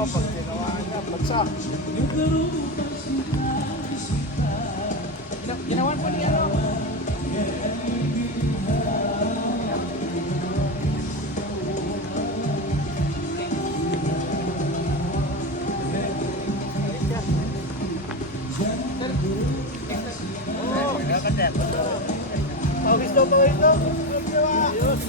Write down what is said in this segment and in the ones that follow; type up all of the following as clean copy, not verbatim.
O, pag tinawaan niya, bagsak. Ginawan po niya, ano? Pawis daw, pawis daw. Ayos.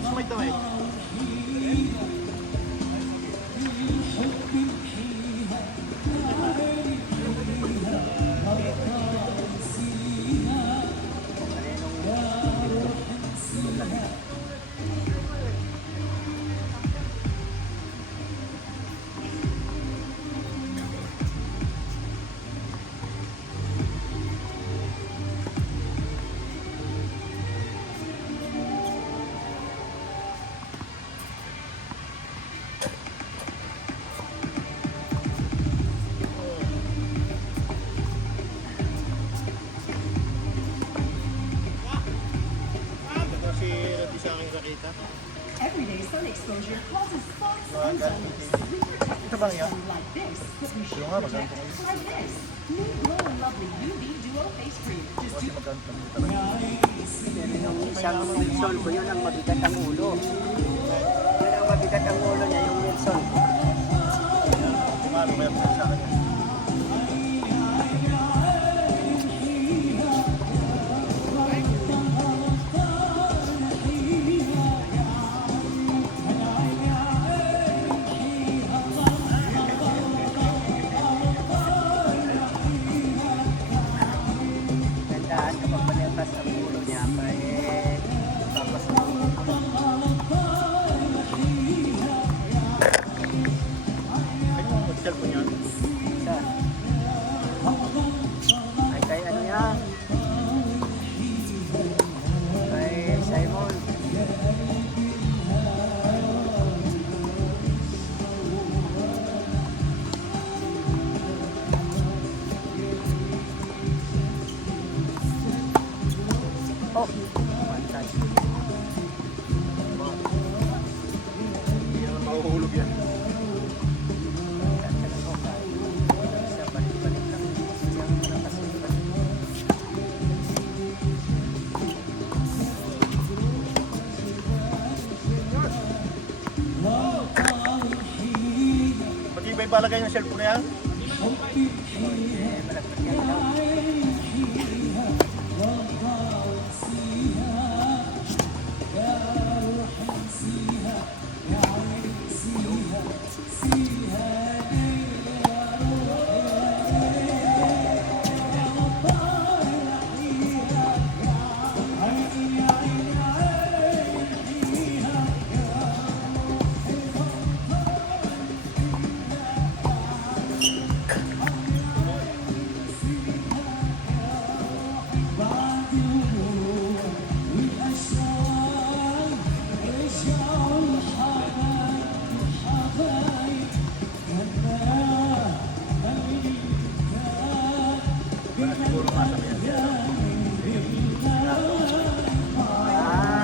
Sumay tawid. Everyday sun exposure causes spots and dullness. We protect Ito bang the yan? sun like this. We should nga, maganda protect kayo. like this. New Glow and Lovely UV Duo Face Cream. Just Kasi do maganda Yung isang Wilson ko, yun ang mabigat ang ulo. Yun ang mabigat ang ulo niya, yung Wilson. Paano kaya sa akin yan? Tandaan kapag panipas ang ulo niya, kaya tapas ang ulo. Ano ang cellphone yan? Isa. Ay, kay ano yan? Kay Simon. Oh, one touch. Hindi naman mahuhulog yan. Tatanong ko kahit isa balik-balik lang siyang nakasipan. Pati ba ibalagay yung cellphone na yan? Eh, malagpit yan daw.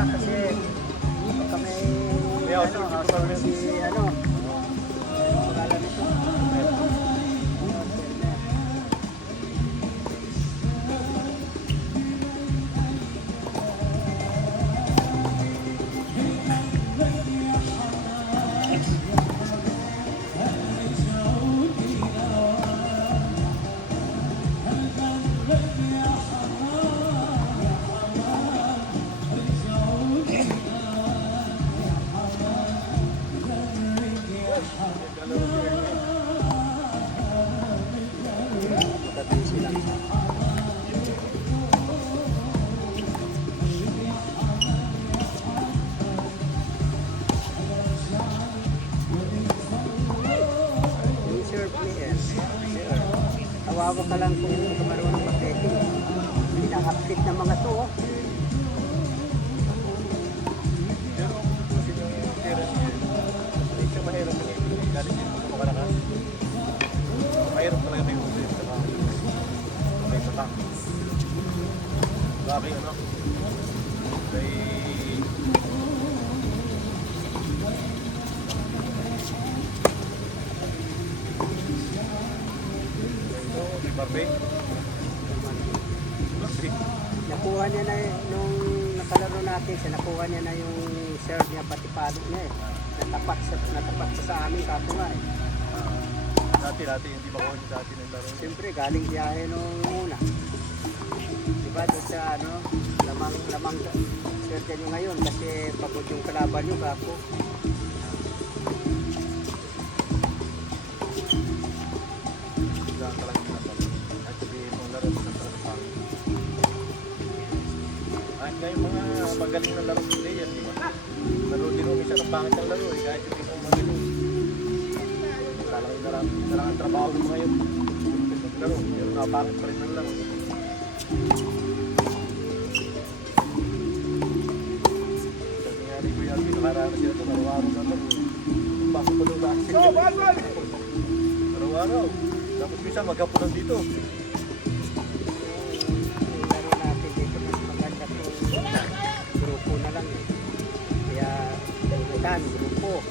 Kasi pagka may Kaya ako ano, sure dito si ano, anong pangalan nito? Pagka-busy lang. Sir, please. Tawawa ka lang kung hindi ka marunong mag-editing. Pinaka-update ng mga to. Oh. Pero kung yung parents niya, hindi siya mahirap mag-ibig. Galing din mo kumakalas. aking ano. Kay... Ito, kay Barbie. Barbie. Nakuha niya na nung nakalaro natin siya, nakuha niya na yung serve niya, pati palo niya eh. Natapat siya sa amin, kapo nga eh. Dati, hindi ba ko dati ng laro? Siyempre, galing biyahe nung una. Diba, doon sa ano, lamang swerte nyo ngayon kasi pagod yung kalaban nyo, kapo. Diyan talaga yung laro. At sabihin mong laro sa talaga pangit. Kahit nga yung mga magaling na laro sa player, di ba? Laro din mo minsan ang pangit ng laro eh. Kahit sabihin mong magaling. Talagang ang trabaho mo ngayon. Laro, pero napangit pa rin ng laro. Sabi nga ni Kuya Alvin, nakaraan sila ito, araw-araw na laro. Bakit pa doon bakit? Araw-araw. Tapos minsan maghapunan dito. Yung laro natin dito, mas maganda kung grupo na lang eh. Kaya, utan, grupo.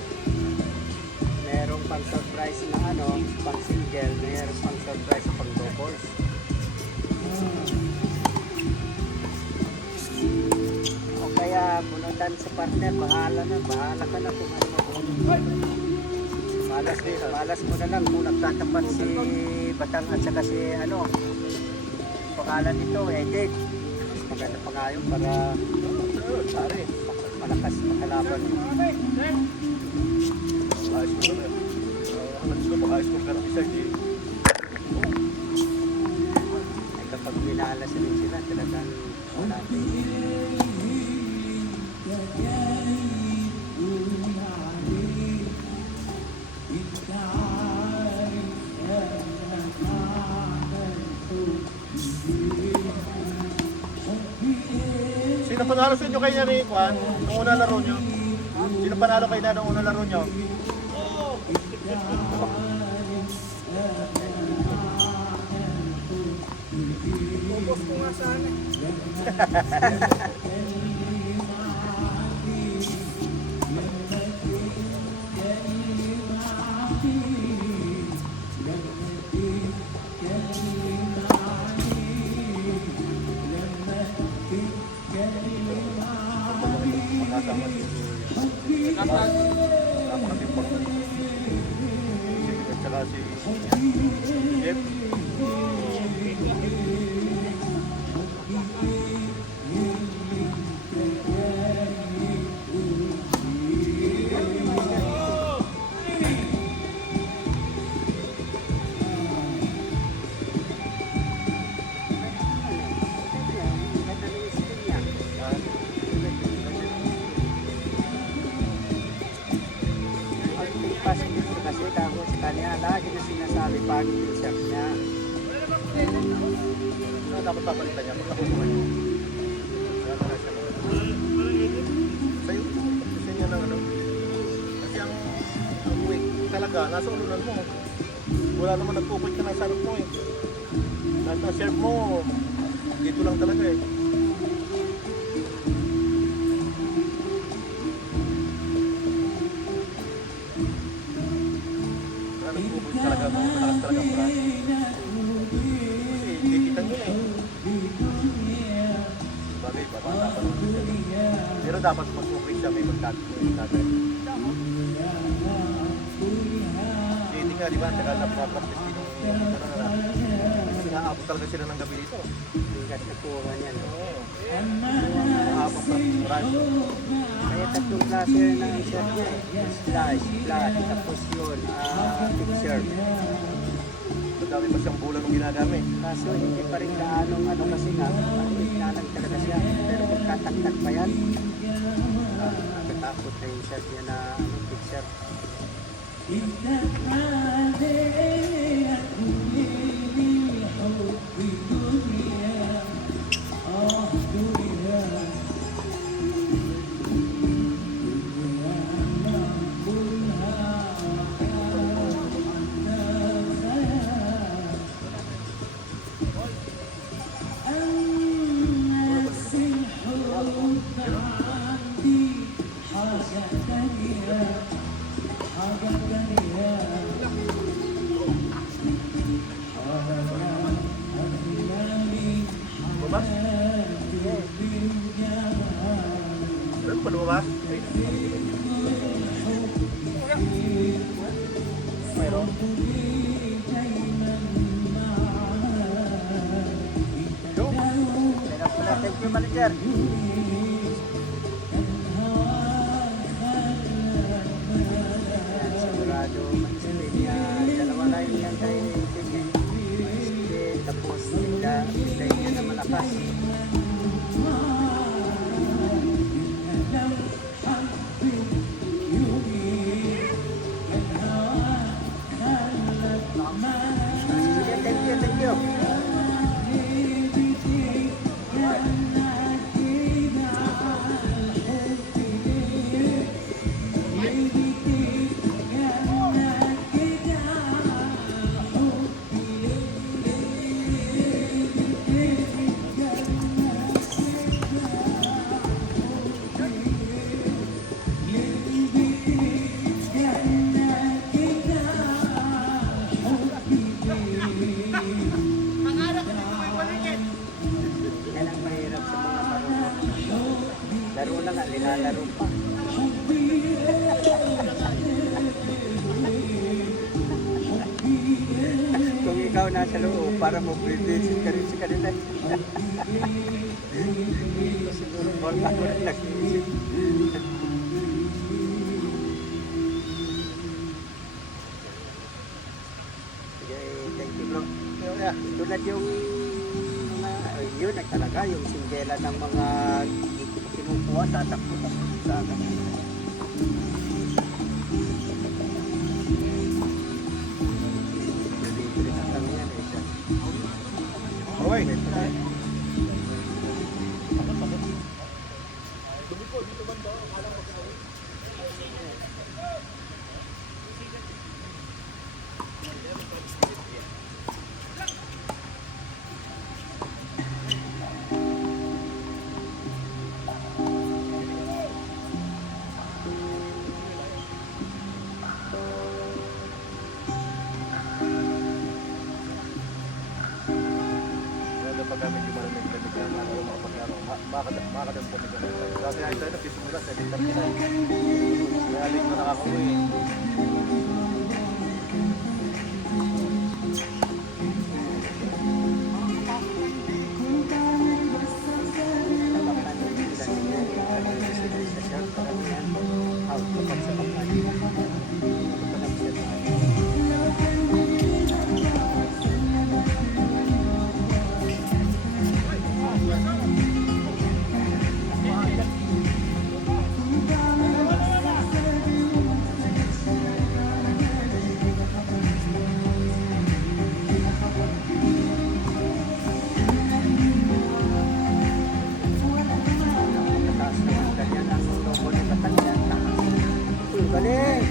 Merong pang surprise na ano, pang single, merong pang surprise pang doubles. O kaya, punutan sa partner, bahala ka na kung ano mo. Malas mo na lang kung nagtatapat si Batang at saka si ano, pangalan nito, Edit. Mas maganda pa nga yun para Pare, malakas makalaban. ayos ko naman. Ang gusto ko, ayos ko ka ng isa. Ay kapag minalas rin sila, talagang wala. Sino panalo sa inyo kanya ni Juan? Nung una laro nyo? Sino panalo kayo na nung una laro nyo? Ubos ko nga sana. Kasama si napakatimpang at saka si Jeff. Kasi tapos kanya lagi na sinasabi pag yung chef niya. Ano dapat papalitan niya pag nakukuha niya? Sa'yo, gusto niya ng ano? Kasi ang weak talaga, nasa ulunan mo. Wala naman nagpuput ka ng sarap mo eh. Lahat ng serve mo, dito lang talaga eh. Nagpuput talaga mo, malakas talaga ang brand. Kasi kikita nyo eh. Bagay pa, bata pa naman siya. Pero dapat mag-upgrade siya, may magkagawin. Hindi nga, di ba? Tsaka na-practice din yung naabot talaga sila ng gabi dito. Hanggat nakuha niya. No? Naabot sa brand. Kaya tatlong klase ng chef niya. Slice, flat, tapos yun, big serve. Madami pa siyang bulan nung ginagamit. Kaso hindi pa rin gaanong ano kasi nga, nalang talaga siya. Pero kung tataktak pa yan, nakatakot na yung chef niya na big serve. Thank you, manager. Ayan, sigurado mag-spin yan. Dalawa na yun yan kay Tiki. Mag-spin, tapos bigla yun na malakas. Sige, thank you, thank you. Yan ang mahirap sa mga marunong. Laro na nga, nilalaro pa. Kung ikaw nasa loob, para mo prediction ka rin sa kanila. Siguro, wala ko rin nag-iisip. Sige, thank you bro. Tulad yung yun ay talaga yung singgela ng mga kinukuha, tatakbo sa akin. Libre na kami yan eh. Okay. Pag kami di malamig kami kaya makapaglaro, makakadang po kami. Dati ay tayo nagsisimula sa editor nila. Kaya aling na nakakauwi. Galing!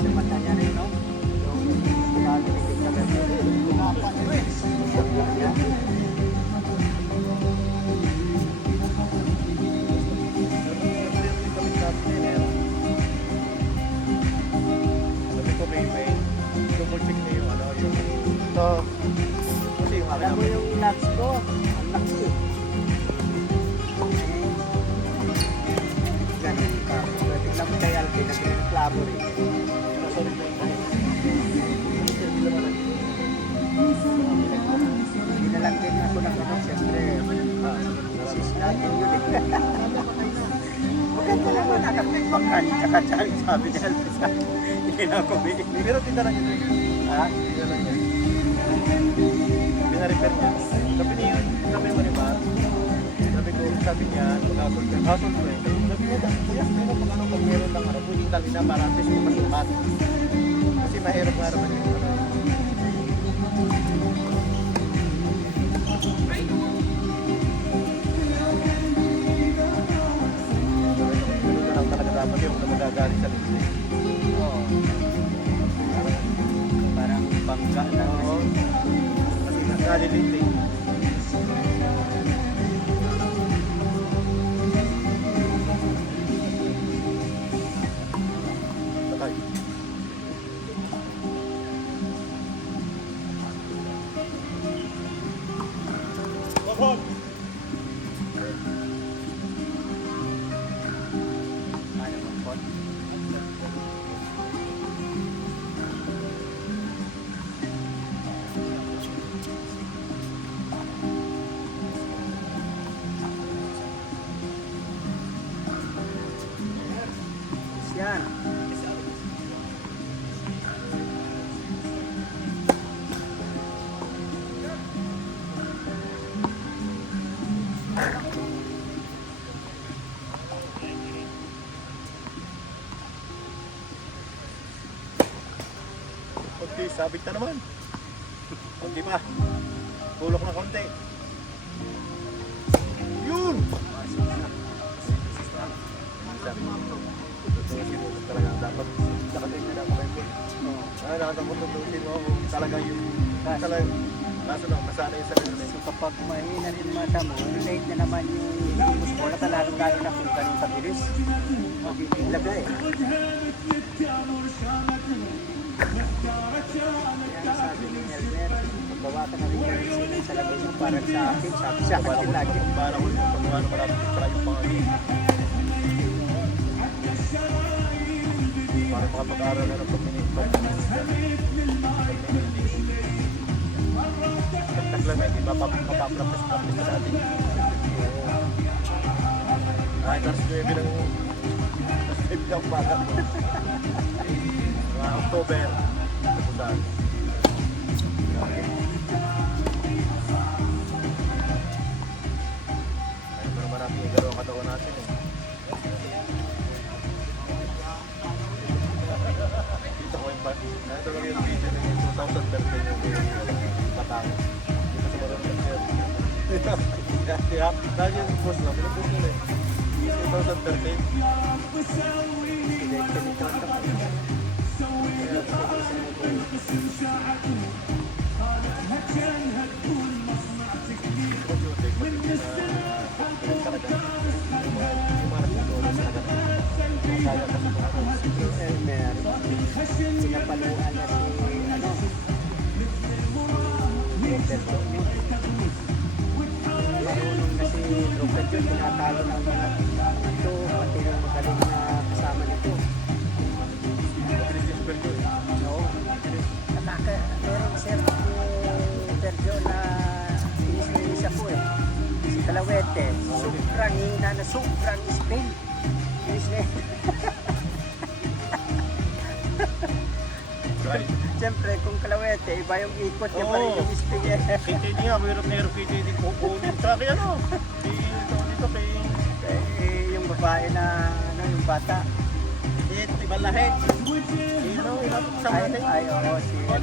Sa mata niya rin, no? Yung ginagaling ka ba? Sabi ko may double check na yung ano, yung ito. Kasi yung Alam mo yung nuts ko, ang laki. Ganun ka. Pwede lang kay Alvin, nagre-reklamo rin. nasunod na yung Hindi na lang din ako ng ano, siyempre. Sis natin yun eh. Maganda naman, nakapagpakan. Tsaka sabi ni Alvin sa hindi na ako binili. pero tinda lang yun. Ha? Tinda lang yun. Pina-repair niya. Sabi mo ni Mar, sabi niya, mag-household ko. Household ko eh. Sabi niya, kuya, pero pag ano, pag meron lang, ano, pwedeng tali na para at least kumasukat. Kasi mahirap nga naman yung ano. Ganun na lang talaga dapat yung magagalit sa libre. Oo. Parang bangga na. Oo. Kasi nagkalilit eh. Sakay. Okay, sabit na naman. Konti pa. Tulok na konti. Yun! Tutusin talaga dapat. Nakatin na dapat kayo. Nakatang mo tutusin mo kung talaga yung talaga. Kaso lang, masanay sa kanila. So kapag mahina rin mata mo, late na naman yung musbola, lalo-lalo na kung ganun kabilis. Magbibiglaga eh. Kaya sabi ni Elmer, magbawa ka na rin kayo sa lagay mo para sa akin. Sabi sa akin lagi. Para ko yung pagbawa na malapit sa yung pangalit. Para makapag-aaral na ng pagminipag. Pagtaglamay, di ba mapapractice sa atin. Kahit ang 9 ng bagat mo. Mga October. Kapusan. Ayun pa naman natin yung garo katawan natin eh. Dito ko yung nandito lang yung video na yung 2013 yung Batang. Dito sa marunong yun. Dahil yung post lang, pinupost nila eh. 2013. Elmer, pinapaluan na si Robert yun. Marunong na si Robert yun, tinatalo ng mga ito, pati ng magaling na kasama nito. No. Meron sir Sergio na inis ako eh. Si Calawete, sobrang hina na sobrang spin. Inis na Siyempre, kung Calawete, iba yung ikot niya pa rin yung spin niya. KTD nga, mayroon na yung KTD kukunin. Tsaka kaya ano, dito kay... Yung babae na, yung bata. Dito, ibang lahit. Dito, sa atin. Ay, oo, si Ivan.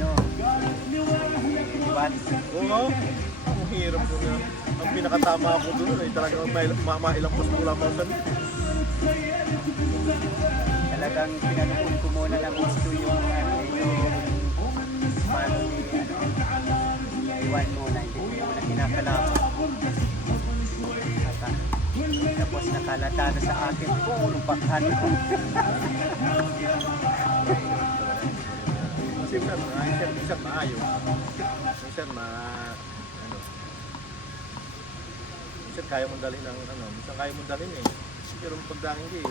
Oo, ang hirap ko na. Ang pinakatama ako doon ay talagang mailang posto lamang sa nito. Talagang pinanood ko muna ng gusto yung paano ni Iwan muna, hindi ko muna kinakalaman. Tapos nakalata na sa akin, puro bakhan. Minsan maayos. Minsan minsan kaya mong dalhin ng minsan kaya mong dalhin eh. Pero pagdahing di eh.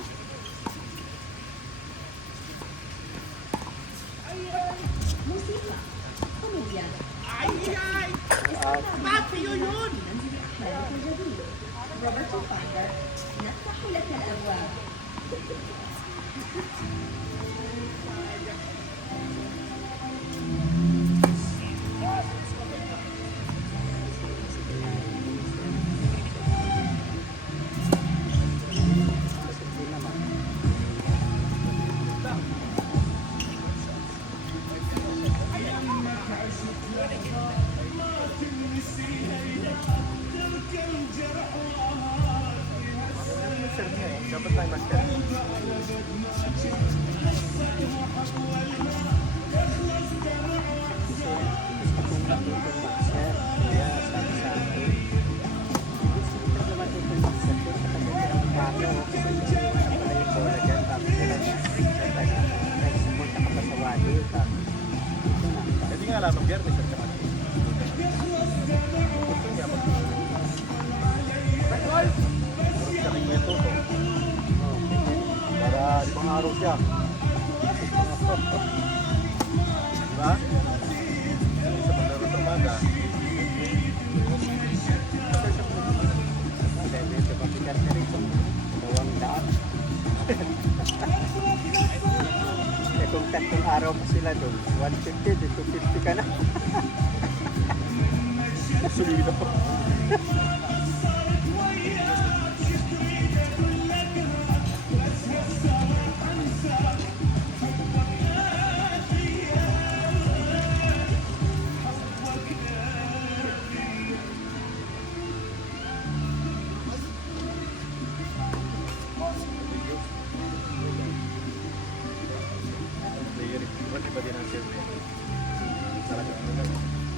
Musika, komedya, Mati yun! Roberto Panda, nakahilat na agwa. Dapat tayo master. Jadi nga lamang biyernes at saka gusto niya siya rin yung tuto. Para ibang araw siya. Diba? Sa paglaro sa umaga. Kung tatlong araw pa sila doon, 150 to 250 ka na. Sulido. iba din ang serve. Talaga ano lang.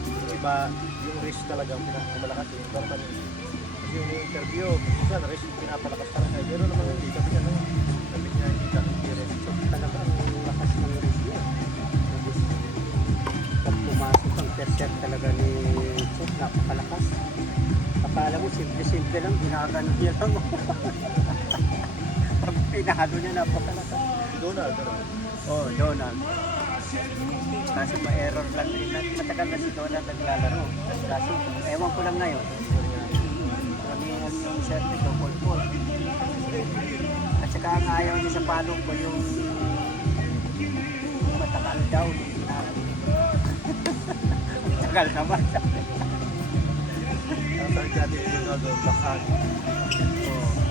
Yung iba, yung risk talaga ang pinakamalakas yung normal. Kasi yung interview, minsan risk yung pinapalakas talaga. Pero naman hindi, sabi niya hindi ka hindi risk. So, talaga ang lakas ng risk niya. Pag pumasok ang tertiary talaga ni Chef, napakalakas. Akala mo, simple-simple lang, ginagano niya lang. Pag pinahalo niya, napakalakas. Donald, Oh, Donald. Kaso ma-error lang rin. Matagal na si Donald naglalaro. Kaso, ewan ko lang ngayon. Ano yung set nito, Paul. At saka ang ayaw niya sa palong ko yung matagal daw. Tagal naman. ang sabi natin yung Donald, lakas. Oh.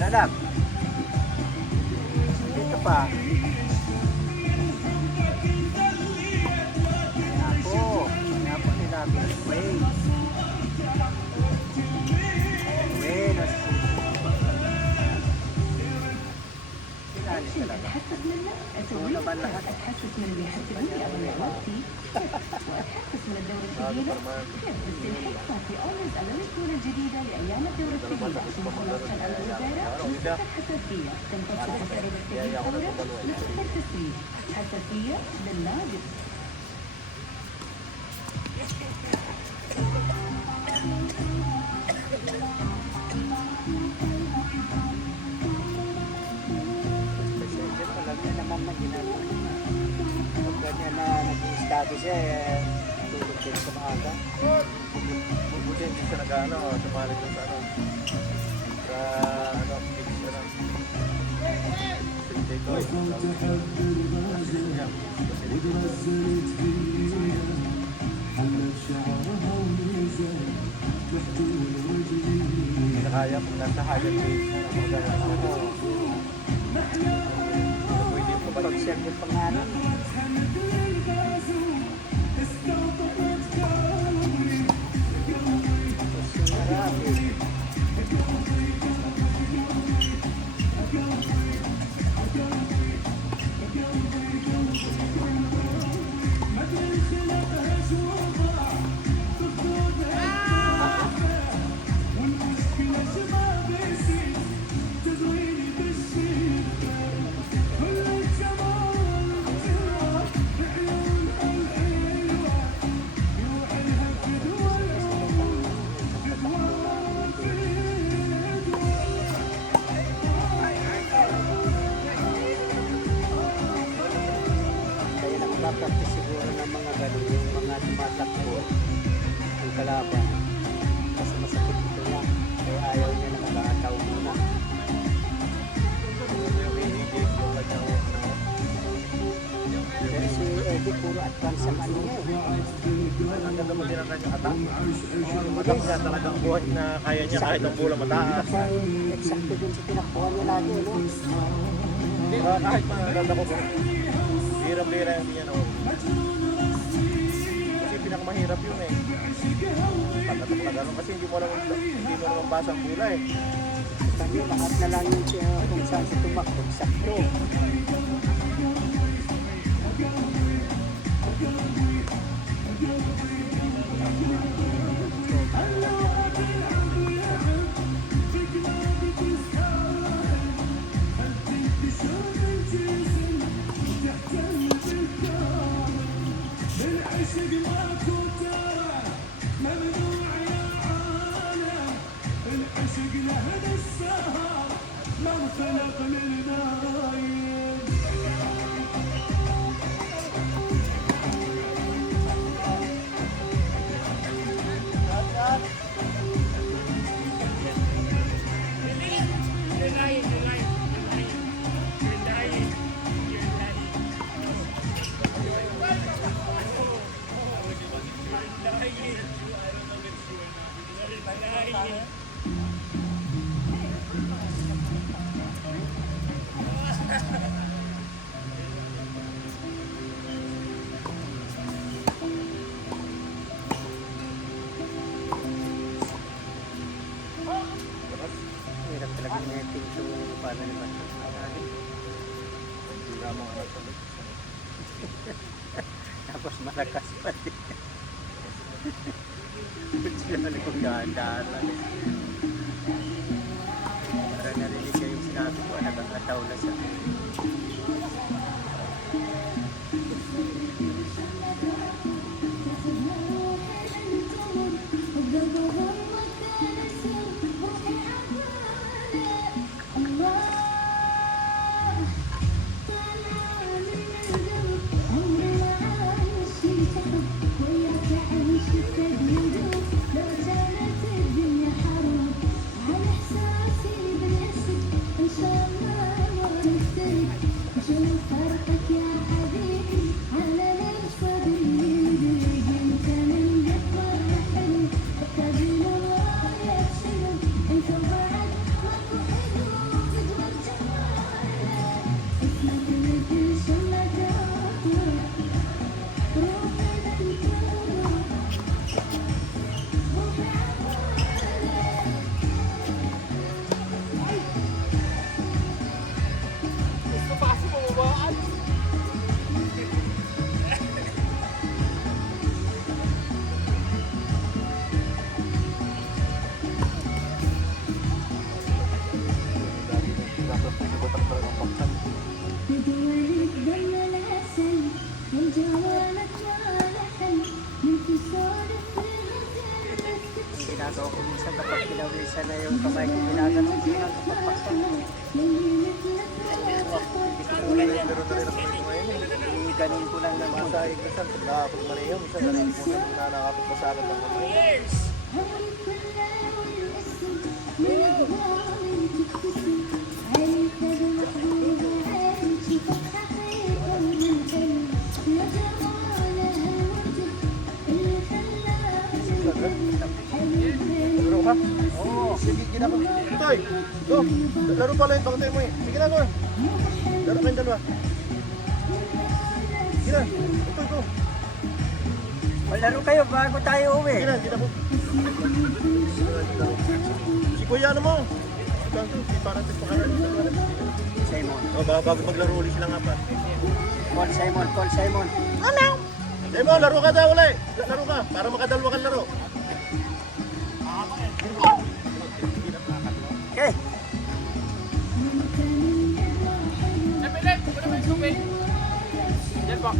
Lalak. Dito pa. Ako nila. Wait. Kailangan talaga. أتحسس منه Una ba lahat? أتحسس من اللي يحسبوني أغلى وقتي وأتحسس من الدورة الثقيلة كيف استلحقها في أولز الألكترون الجديدة لأيام الدورة الثقيلة ثم خلاصة الوزارة نسبة حساسية تمتص حساسية الثورة لصفر تسريب حساسية للناقص Naman na ginagawa niya. Pag ganyan na nag-study siya, tulog din sa maaga. Buti hindi siya nag-ano, sumali doon sa ano. Sa ano, hindi siya lang. Dito, hindi na kaya kung nasa higher grade na pwede mo ba Pag siya yung pangalan, tapos yung marami. Kaya nakapractice siguro ng mga ganun, yung mga tumatakbo, yung kalaban. Kasi masakit ito na, kaya ayaw niya na mag-aataw muna. Pero si Eddie, puro advance ang ano niya. ang ganda mo din ang kanyang atak. Yung atak niya talagang buhat na kaya niya kahit ang bola mataas. Eksakto dun sa tinakbuhan niya lagi, no? Hindi, kahit maganda ko po. Hirap-hira hindi niya na. Kasi pinakamahirap yun eh. Pagkatak na gano'n kasi hindi mo naman basa ang bola eh. Kanya, lahat na lang yung siya kung saan siya tumakbo. Eksakto. Damang anak ko. Tapos malakas pa din. Sila kung dahan-dahan lang. Para narinig kayo yung sinabi ko, nakakataw na siya. فرقك يا حبيبي على الصبر يدري انت من قطر حلو تبين رايك شنو انت بعد ما حلو تجمل جمالك اسمك مثل شمة روحي بنت روحي Gusto pa kasi bumabaan. بدورك دم العسل من جوالك ولا حل من فصالك للغزل Ginagawa ko minsan kapag pinawisan na yung kamay ko, ginagawa ko lang kapag paksan. Pero talaga ko ito ngayon eh. Ganun ko lang naman. Masahig na saan, pag mariyo, minsan narinig mo na nakakapagpasalan ng kamay. Laro ka? Oo. Sige, ginagawa. Toy, go. Laro pala yung bangtay mo eh. Sige na, go. Laro kayong dalawa. Sige na. Toy, go. Maglaro kayo bago tayo uwi. Sige na, hindi na po. Si Kuya ano mo? Si Kanto, si Parates pa kanan. Simon. Oh, bago maglaro ulit silang apat. Call Simon, call Simon. Simon, laro ka daw ulit. Laro ka, para makadalwa kang laro. Okay. Yan po.